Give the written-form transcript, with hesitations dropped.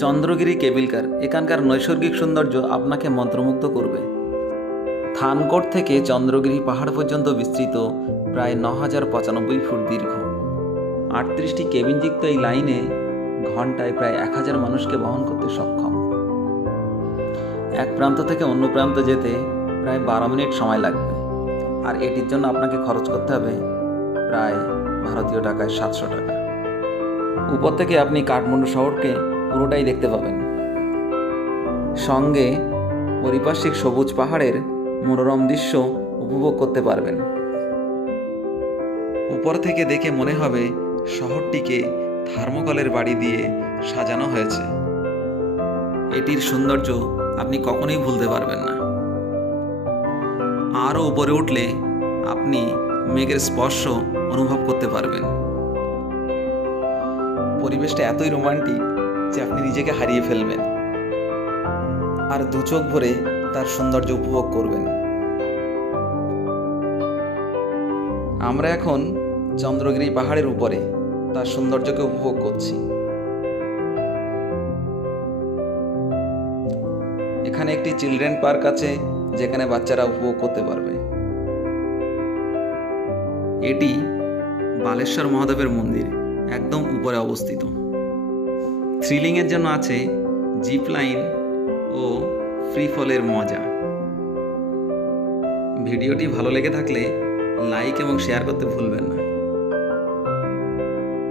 Chandragiri cable কার এখানকার নৈসর্গিক সৌন্দর্য আপনাকে মন্ত্রমুগ্ধ করবে। থানকোট থেকে চন্দ্রগিরি পাহাড় পর্যন্ত বিস্তৃত প্রায় ৯,০৯৫ ফুট দীর্ঘ ৩৮টি কেবিনযুক্ত এই লাইনে ঘন্টায় প্রায় ১,০০০ মানুষকে বহন করতে সক্ষম। এক প্রান্ত থেকে অন্য প্রান্তে যেতে প্রায় ১২ মিনিট সময় লাগবে, আর এটির জন্য আপনাকে খরচ করতে হবে প্রায় ভারতীয় টাকায় ৭০০ টাকা। উপর থেকে আপনি কাঠমান্ডু শহরকে পুরোটাই দেখতে পাবেন, সঙ্গে পারিপার্শ্বিক সবুজ পাহাড়ের মনোরম দৃশ্য উপভোগ করতে পারবেন। উপর থেকে দেখে মনে হবে শহরটিকে থার্মোকলের বাড়ি দিয়ে সাজানো হয়েছে। এটির সৌন্দর্য আপনি কখনোই ভুলতে পারবেন না। আরও উপরে উঠলে আপনি মেঘের স্পর্শ অনুভব করতে পারবেন। পরিবেশটা এতই রোমান্টিক যে আপনি নিজেকে হারিয়ে ফেলবেন আর দু চোখ ভরে তার সৌন্দর্য উপভোগ করবেন। আমরা এখন চন্দ্রগিরি পাহাড়ের উপরে তার সৌন্দর্যকে উপভোগ করছি। এখানে একটি চিলড্রেন পার্ক আছে যেখানে বাচ্চারা উপভোগ করতে পারবে। এটি বালেশ্বর মহাদেবের মন্দির একদম উপরে অবস্থিত। থ্রিলিংয়ের জন্য আছে জিপ লাইন ও ফ্রি ফলের মজা। ভিডিওটি ভালো লেগে থাকলে লাইক এবং শেয়ার করতে ভুলবেন না।